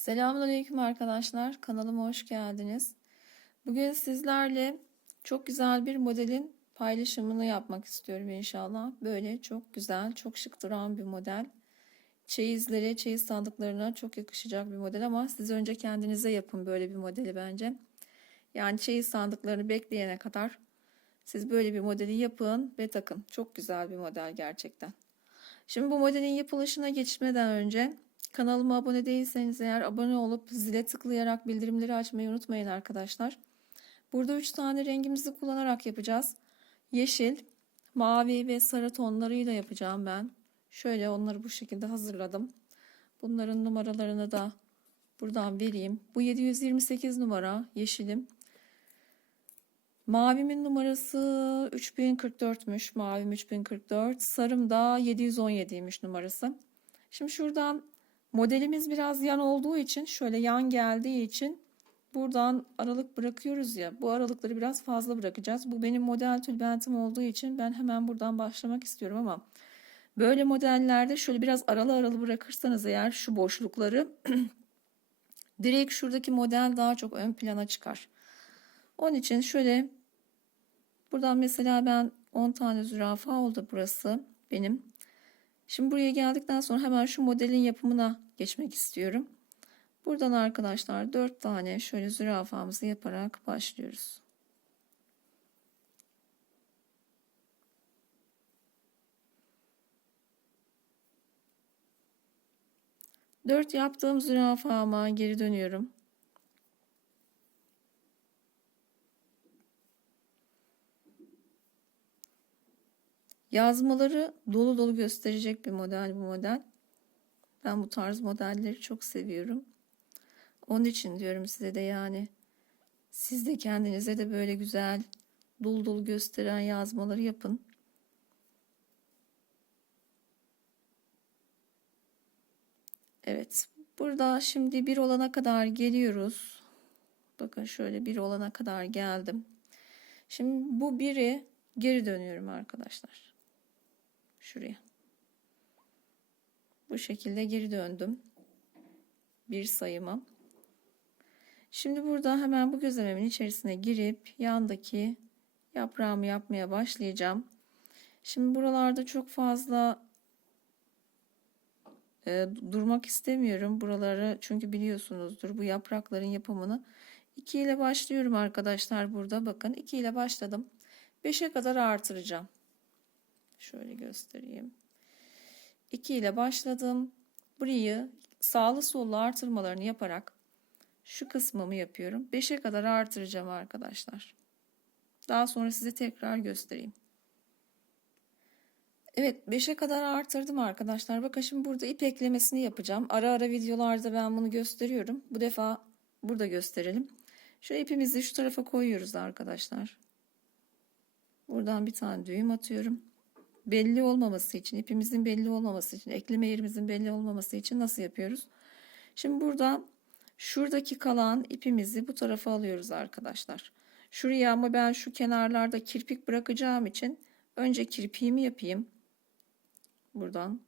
Selamünaleyküm arkadaşlar. Kanalıma hoş geldiniz. Bugün sizlerle çok güzel bir modelin paylaşımını yapmak istiyorum inşallah. Böyle çok güzel, çok şık duran bir model. Çeyizlere, çeyiz sandıklarına çok yakışacak bir model ama siz önce kendinize yapın böyle bir modeli bence. Yani çeyiz sandıklarını bekleyene kadar siz böyle bir modeli yapın ve takın. Çok güzel bir model gerçekten. Şimdi bu modelin yapılışına geçmeden önce Kanalıma abone değilseniz eğer abone olup zile tıklayarak bildirimleri açmayı unutmayın arkadaşlar. Burada 3 tane rengimizi kullanarak yapacağız. Yeşil, mavi ve sarı tonlarıyla yapacağım ben. Şöyle onları bu şekilde hazırladım. Bunların numaralarını da buradan vereyim. Bu 728 numara yeşilim. Mavimin numarası 3044'müş. Mavim 3044. Sarım da 717'ymiş numarası. Şimdi şuradan Modelimiz biraz yan olduğu için şöyle yan geldiği için buradan aralık bırakıyoruz ya bu aralıkları biraz fazla bırakacağız. Bu benim model tülbentim olduğu için ben hemen buradan başlamak istiyorum ama böyle modellerde şöyle biraz aralı aralı bırakırsanız eğer şu boşlukları direkt şuradaki model daha çok ön plana çıkar. Onun için şöyle buradan mesela ben 10 tane zürafa oldu burası benim. Şimdi buraya geldikten sonra hemen şu modelin yapımına geçmek istiyorum. Buradan arkadaşlar 4 tane şöyle zürafamızı yaparak başlıyoruz. Dört yaptığım zürafama geri dönüyorum. Yazmaları dolu dolu gösterecek bir model bu model. Ben bu tarz modelleri çok seviyorum. Onun için diyorum size de yani siz de kendinize de böyle güzel dolu dolu gösteren yazmaları yapın. Evet. Burada şimdi bir olana kadar geliyoruz. Bakın şöyle bir olana kadar geldim. Şimdi bu biri geri dönüyorum arkadaşlar şuraya. Bu şekilde geri döndüm. Bir sayıma. Şimdi burada hemen bu gözlememin içerisine girip yandaki yaprağımı yapmaya başlayacağım. Şimdi buralarda çok fazla e, durmak istemiyorum buraları çünkü biliyorsunuzdur bu yaprakların yapımını 2 ile başlıyorum arkadaşlar burada bakın 2 ile başladım 5'e kadar artıracağım Şöyle göstereyim. 2 ile başladım. Burayı sağlı sollu artırmalarını yaparak şu kısmımı yapıyorum. 5'e kadar artıracağım arkadaşlar. Daha sonra size tekrar göstereyim. Evet 5'e kadar artırdım arkadaşlar. Bakın şimdi burada ip eklemesini yapacağım. Ara ara videolarda ben bunu gösteriyorum. Bu defa burada gösterelim. Şu ipimizi şu tarafa koyuyoruz arkadaşlar. Buradan bir tane düğüm atıyorum belli olmaması için, ipimizin belli olmaması için, ekleme yerimizin belli olmaması için nasıl yapıyoruz? Şimdi burada şuradaki kalan ipimizi bu tarafa alıyoruz arkadaşlar. Şuraya ama ben şu kenarlarda kirpik bırakacağım için önce kirpiğimi yapayım. Buradan.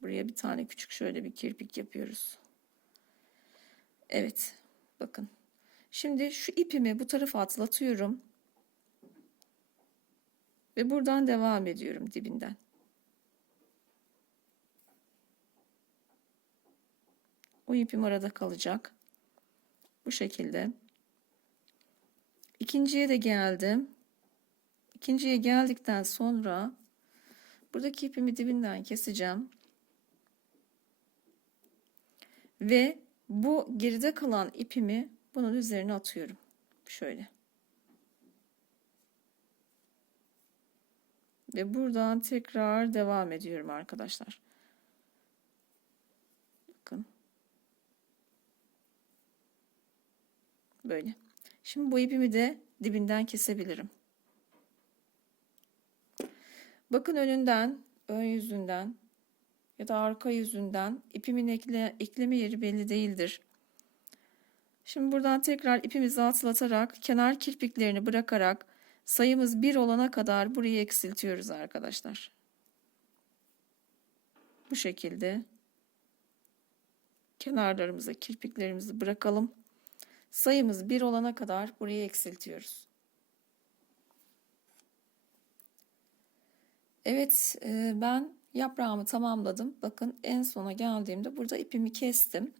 Buraya bir tane küçük şöyle bir kirpik yapıyoruz. Evet. Bakın. Şimdi şu ipimi bu tarafa atlatıyorum. Ve buradan devam ediyorum dibinden. O ipim arada kalacak. Bu şekilde. İkinciye de geldim. İkinciye geldikten sonra buradaki ipimi dibinden keseceğim. Ve bu geride kalan ipimi bunun üzerine atıyorum. Şöyle. Ve buradan tekrar devam ediyorum arkadaşlar. Bakın. Böyle. Şimdi bu ipimi de dibinden kesebilirim. Bakın önünden, ön yüzünden ya da arka yüzünden ipimin ekle, ekleme yeri belli değildir. Şimdi buradan tekrar ipimizi atlatarak kenar kirpiklerini bırakarak Sayımız 1 olana kadar burayı eksiltiyoruz arkadaşlar. bu şekilde kenarlarımıza kirpiklerimizi bırakalım. Sayımız 1 olana kadar burayı eksiltiyoruz. Evet e, ben yaprağımı tamamladım. Bakın en sona geldiğimde burada ipimi kestim.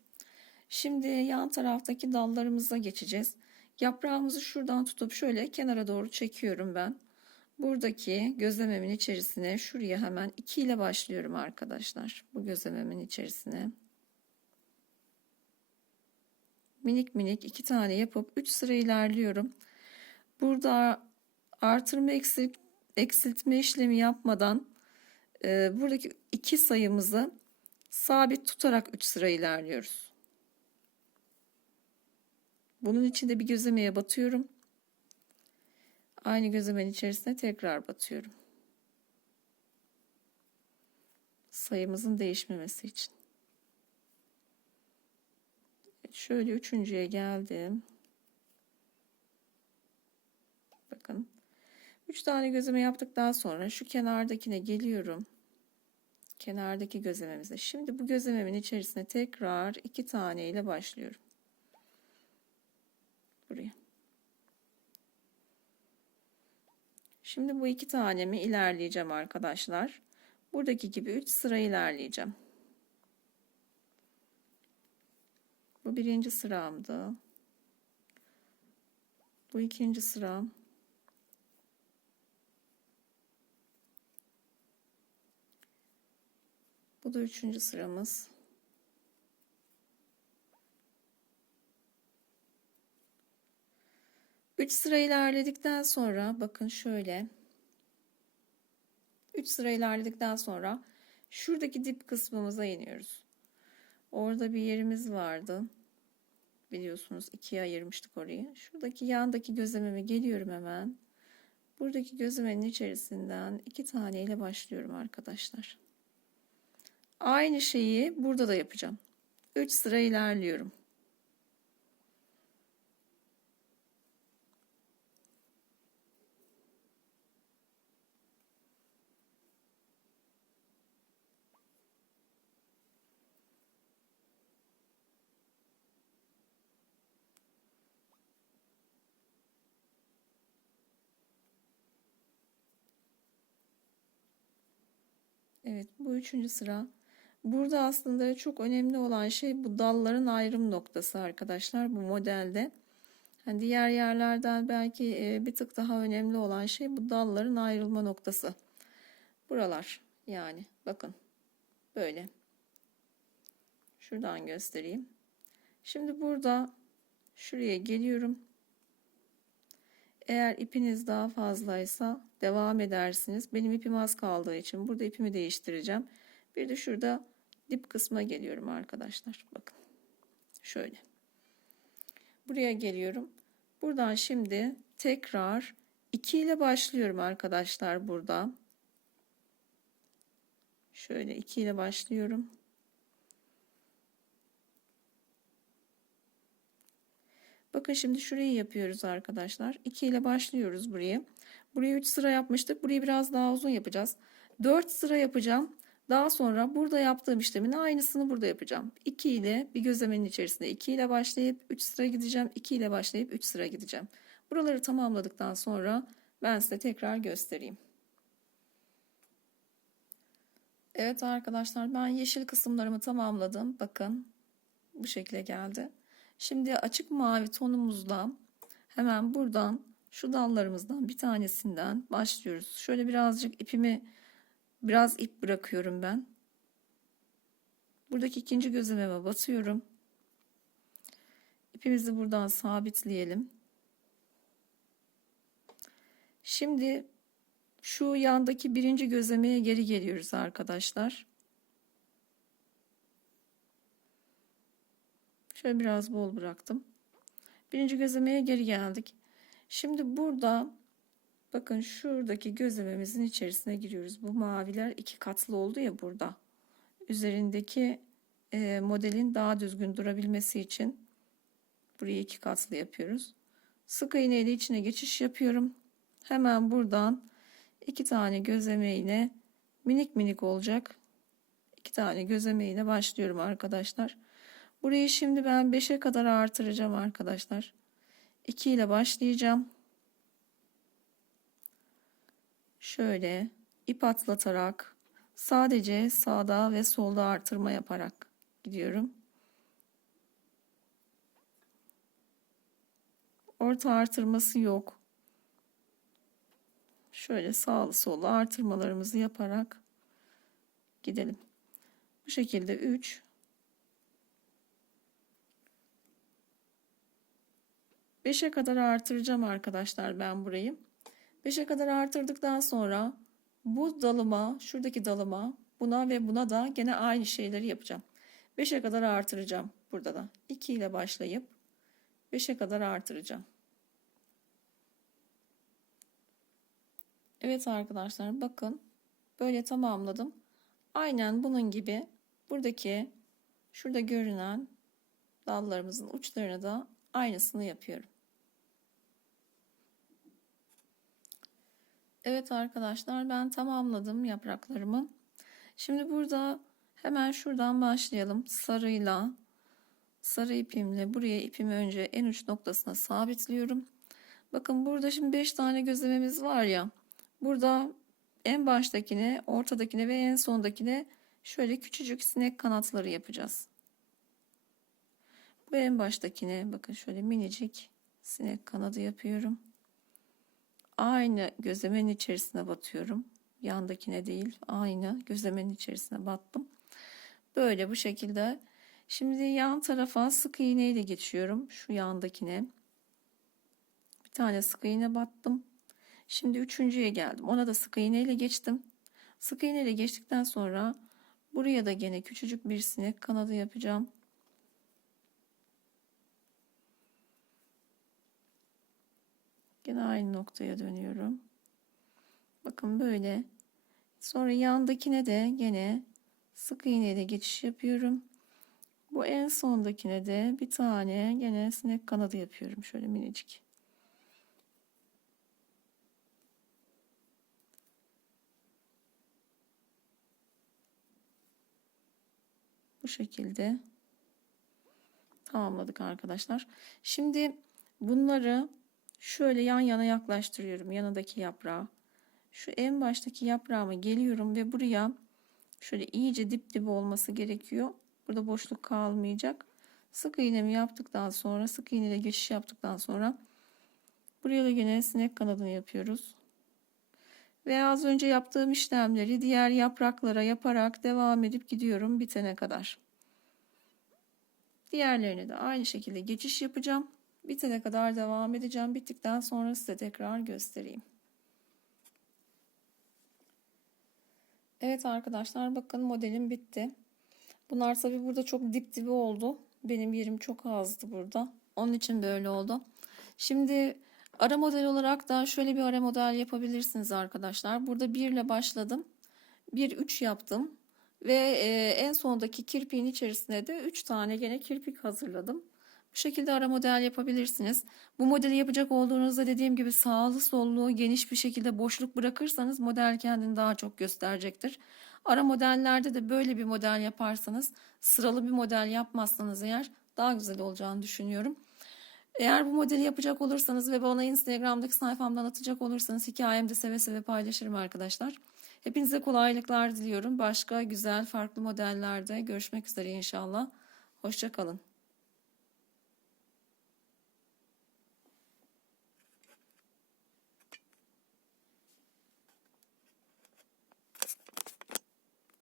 Şimdi yan taraftaki dallarımıza geçeceğiz. Yaprağımızı şuradan tutup şöyle kenara doğru çekiyorum ben. Buradaki gözlememin içerisine şuraya hemen 2 ile başlıyorum arkadaşlar. Bu gözlememin içerisine. Minik minik iki tane yapıp 3 sıra ilerliyorum. Burada artırma eksilt, eksiltme işlemi yapmadan e, buradaki iki sayımızı sabit tutarak 3 sıra ilerliyoruz. Bunun için de bir gözlemeye batıyorum. Aynı gözlemenin içerisine tekrar batıyorum. Sayımızın değişmemesi için. Şöyle üçüncüye geldim. Bakın. Üç tane gözleme yaptıktan sonra şu kenardakine geliyorum. Kenardaki gözlememize. Şimdi bu gözlememin içerisine tekrar iki tane ile başlıyorum. Buraya. Şimdi bu iki tanemi ilerleyeceğim arkadaşlar. Buradaki gibi 3 sıra ilerleyeceğim. Bu birinci sıramdı. Bu ikinci sıram. Bu da üçüncü sıramız. Üç sıra ilerledikten sonra bakın şöyle. Üç sıra ilerledikten sonra şuradaki dip kısmımıza iniyoruz. Orada bir yerimiz vardı. Biliyorsunuz ikiye ayırmıştık orayı. Şuradaki yandaki gözlememe geliyorum hemen. Buradaki gözlemenin içerisinden iki tane ile başlıyorum arkadaşlar. Aynı şeyi burada da yapacağım. 3 sıra ilerliyorum. Evet bu üçüncü sıra. Burada aslında çok önemli olan şey bu dalların ayrım noktası arkadaşlar bu modelde. Yani diğer yerlerden belki e, bir tık daha önemli olan şey bu dalların ayrılma noktası. Buralar yani bakın böyle. Şuradan göstereyim. Şimdi burada şuraya geliyorum. Eğer ipiniz daha fazlaysa devam edersiniz. Benim ipim az kaldığı için burada ipimi değiştireceğim. Bir de şurada dip kısma geliyorum arkadaşlar. Bakın. Şöyle. Buraya geliyorum. Buradan şimdi tekrar 2 ile başlıyorum arkadaşlar burada. Şöyle 2 ile başlıyorum. Bakın şimdi şurayı yapıyoruz arkadaşlar. 2 ile başlıyoruz burayı. Buraya 3 sıra yapmıştık. Burayı biraz daha uzun yapacağız. 4 sıra yapacağım. Daha sonra burada yaptığım işlemin aynısını burada yapacağım. 2 ile bir gözlemenin içerisinde 2 ile başlayıp 3 sıra gideceğim. 2 ile başlayıp 3 sıra gideceğim. Buraları tamamladıktan sonra ben size tekrar göstereyim. Evet arkadaşlar ben yeşil kısımlarımı tamamladım. Bakın bu şekilde geldi. Şimdi açık mavi tonumuzla hemen buradan şu dallarımızdan bir tanesinden başlıyoruz. Şöyle birazcık ipimi biraz ip bırakıyorum ben. Buradaki ikinci gözlememe batıyorum. İpimizi buradan sabitleyelim. Şimdi şu yandaki birinci gözlemeye geri geliyoruz arkadaşlar. Şöyle biraz bol bıraktım. Birinci gözlemeye geri geldik. Şimdi burada bakın şuradaki gözlememizin içerisine giriyoruz. Bu maviler iki katlı oldu ya burada. Üzerindeki e, modelin daha düzgün durabilmesi için burayı iki katlı yapıyoruz. Sık iğne ile içine geçiş yapıyorum. Hemen buradan iki tane gözleme ile minik minik olacak iki tane gözleme ile başlıyorum arkadaşlar. Burayı şimdi ben 5'e kadar artıracağım arkadaşlar. 2 ile başlayacağım. Şöyle ip atlatarak sadece sağda ve solda artırma yaparak gidiyorum. Orta artırması yok. Şöyle sağlı sollu artırmalarımızı yaparak gidelim. Bu şekilde 3 5'e kadar artıracağım arkadaşlar ben burayı. 5'e kadar artırdıktan sonra bu dalıma, şuradaki dalıma, buna ve buna da gene aynı şeyleri yapacağım. 5'e kadar artıracağım burada da. 2 ile başlayıp 5'e kadar artıracağım. Evet arkadaşlar bakın böyle tamamladım. Aynen bunun gibi buradaki şurada görünen dallarımızın uçlarına da aynısını yapıyorum. Evet arkadaşlar ben tamamladım yapraklarımı. Şimdi burada hemen şuradan başlayalım. Sarıyla sarı ipimle buraya ipimi önce en uç noktasına sabitliyorum. Bakın burada şimdi 5 tane gözlememiz var ya. Burada en baştakine, ortadakine ve en sondakine şöyle küçücük sinek kanatları yapacağız. Bu en baştakine bakın şöyle minicik sinek kanadı yapıyorum. Aynı gözlemenin içerisine batıyorum. Yandakine değil, aynı gözlemenin içerisine battım. Böyle bu şekilde. Şimdi yan tarafa sık iğne ile geçiyorum. Şu yandakine. Bir tane sık iğne battım. Şimdi üçüncüye geldim. Ona da sık iğne ile geçtim. Sık iğne ile geçtikten sonra buraya da gene küçücük bir sinek kanadı yapacağım. Yine aynı noktaya dönüyorum. Bakın böyle. Sonra yandakine de gene sık iğne ile geçiş yapıyorum. Bu en sondakine de bir tane gene sinek kanadı yapıyorum. Şöyle minicik. Bu şekilde tamamladık arkadaşlar. Şimdi bunları şöyle yan yana yaklaştırıyorum yanındaki yaprağı. Şu en baştaki yaprağıma geliyorum ve buraya şöyle iyice dip dibe olması gerekiyor. Burada boşluk kalmayacak. Sık iğnemi yaptıktan sonra sık iğneyle geçiş yaptıktan sonra buraya da yine sinek kanadını yapıyoruz. Ve az önce yaptığım işlemleri diğer yapraklara yaparak devam edip gidiyorum bitene kadar. Diğerlerine de aynı şekilde geçiş yapacağım. Bitene kadar devam edeceğim. Bittikten sonra size tekrar göstereyim. Evet arkadaşlar bakın modelim bitti. Bunlar tabi burada çok dip dibi oldu. Benim yerim çok azdı burada. Onun için böyle oldu. Şimdi ara model olarak da şöyle bir ara model yapabilirsiniz arkadaşlar. Burada 1 ile başladım. 1 3 yaptım ve e, en sondaki kirpiğin içerisine de 3 tane gene kirpik hazırladım. Bu şekilde ara model yapabilirsiniz. Bu modeli yapacak olduğunuzda dediğim gibi sağlı sollu geniş bir şekilde boşluk bırakırsanız model kendini daha çok gösterecektir. Ara modellerde de böyle bir model yaparsanız sıralı bir model yapmazsanız eğer daha güzel olacağını düşünüyorum. Eğer bu modeli yapacak olursanız ve bana Instagram'daki sayfamdan atacak olursanız hikayemde seve seve paylaşırım arkadaşlar. Hepinize kolaylıklar diliyorum. Başka güzel farklı modellerde görüşmek üzere inşallah. Hoşçakalın.